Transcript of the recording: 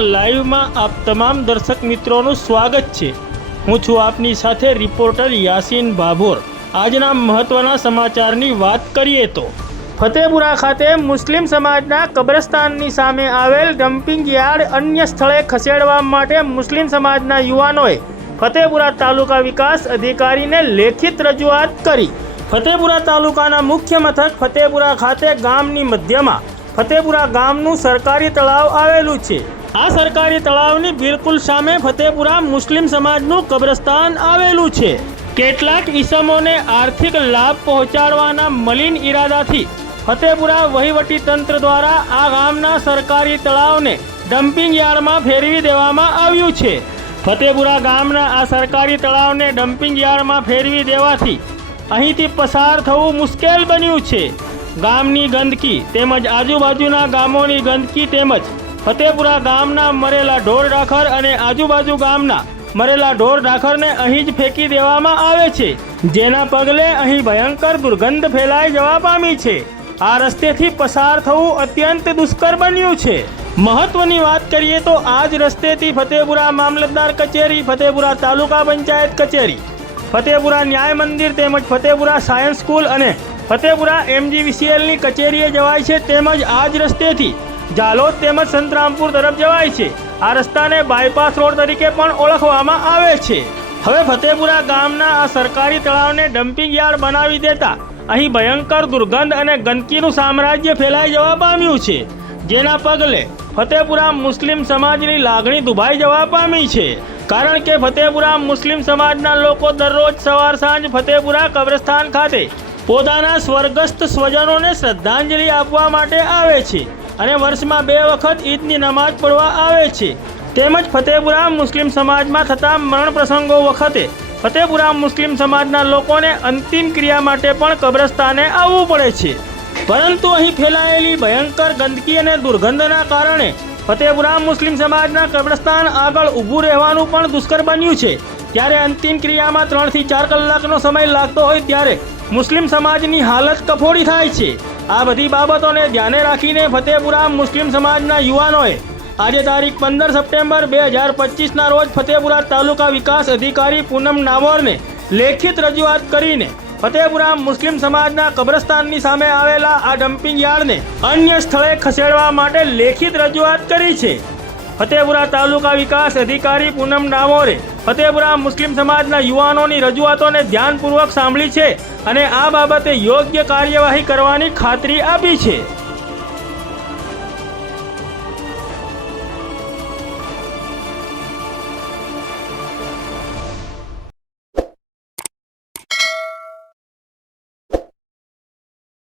Live में आप तमाम दर्शक मित्रों स्वागत है। हूँ छूँ आपनी साथे रिपोर्टर यासीन भाभोर। आजना महत्वना समाचारनी वात करीए तो फतेपुरा खाते मुस्लिम समाजना कब्रस्ताननी सामे आवेल डम्पिंग यार्ड अन्य स्थळे खसेड़वा माटे मुस्लिम समाजना युवानोए फतेपुरा तालुका विकास अधिकारी ने लेखित रजूआत करी। फतेपुरा तालुकाना मुख्य मथक फतेपुरा खाते गामनी मध्यमा फतेपुरा गामनु सरकारी तळाव आवेलू छे। आ सरकारी तळावनी बिलकुल सामे फतेपुरा मुस्लिम समाजनु कब्रस्तान आवेलू छे। કેટલાક ઈસમોને આર્થિક લાભ પહોંચાડવાના મલિન ઈરાદાથી ફતેપુરા વહીવટી તંત્ર દ્વારા આ ગામના સરકારી તળાવને ડમ્પિંગ યાર્ડમાં ફેરવી દેવામાં આવ્યું છે। ફતેપુરા ગામના આ સરકારી તળાવને ડમ્પિંગ યાર્ડમાં ફેરવી દેવાથી અહીંથી પસાર થવું મુશ્કેલ બન્યું છે। ગામની ગંદકી તેમજ આજુબાજુના ગામોની ગંદકી તેમજ ફતેપુરા ગામના મરેલા ઢોર ડાખર અને આજુબાજુ ગામના मरेला ढोर ढाखर ने अहीं ज फेंकी देवामां आवे छे, जेना पगले अहीं भयंकर दुर्गंध फैलाई जवा पामी छे। आ रस्तेथी पसार थवुं अत्यंत दुष्कर बन्युं छे। महत्वनी वात करीए तो आज रस्तेथी फतेपुरा मामलतदार कचेरी, फतेपुरा तालुका पंचायत कचेरी, फतेपुरा न्याय मंदिर तेमज फतेपुरा सायंस स्कूल अने फतेपुरा MGVCL नी कचेरीए जवाय छे। तेमज आज रस्तेथी जालोद तेमज संतरामपुर तरफ जवाय छे। आ रस्ताने बायपास रोड तरीके पण ओळखवामां आवे छे। हवे फतेपुरा गामना आ सरकारी तळावने डम्पिंग यार्ड बनावी देता અહીં ભયંકર દુર્ગંધ અને ગંદકીનું સામ્રાજ્ય ફેલાઈ જવા પામ્યું છે, જેના પગલે ફતેપુરા મુસ્લિમ સમાજની લાગણી દુભાઈ જવા પામી છે। કારણ કે ફતેપુરા મુસ્લિમ સમાજના લોકો દરરોજ સવાર સાંજ ફતેપુરા કબ્રસ્તાન ખાતે પોતાના સ્વર્ગસ્થ સ્વજનોને શ્રદ્ધાંજલિ આપવા માટે આવે છે અને વર્ષમાં 2 વખત ઈદની નમાઝ પઢવા આવે છે। તેમજ ફતેપુરા મુસ્લિમ સમાજમાં થતા મરણ પ્રસંગો વખતે ફતેપુરા મુસ્લિમ સમાજના લોકોને અંતિમ ક્રિયા માટે પણ કબ્રસ્તાને આવવું પડે છે। પરંતુ અહીં ફેલાયેલી ભયંકર ગંદકી અને દુર્ગંધના કારણે ફતેપુરા મુસ્લિમ સમાજના કબ્રસ્તાન આગળ ઊભું રહેવાનું પણ દુષ્કર બન્યું છે। ત્યારે અંતિમ ક્રિયામાં 3 થી 4 કલાકનો સમય લાગતો હોય ત્યારે મુસ્લિમ સમાજની હાલત કફોડી થાય છે। આ બધી બાબતોને ધ્યાને રાખીને ફતેપુરા મુસ્લિમ સમાજના યુવાનોએ આજે તારીખ 15 સપ્ટેમ્બર 2025ના રોજ ફતેપુરા તાલુકા વિકાસ અધિકારી પૂનમ નાવોરને લેખિત રજૂઆત કરીને ફતેપુરા મુસ્લિમ સમાજના કબ્રસ્તાનની સામે આવેલા આ ડમ્પિંગ યાર્ડને અન્ય સ્થળે ખસેડવા માટે લેખિત રજૂઆત કરી છે। ફતેપુરા તાલુકા વિકાસ અધિકારી પૂનમ નાવોરે ફતેપુરા મુસ્લિમ સમાજના યુવાનોની રજૂઆતોને ધ્યાનપૂર્વક સાંભળી છે અને આ બાબતે યોગ્ય કાર્યવાહી કરવાની ખાતરી આપી છે।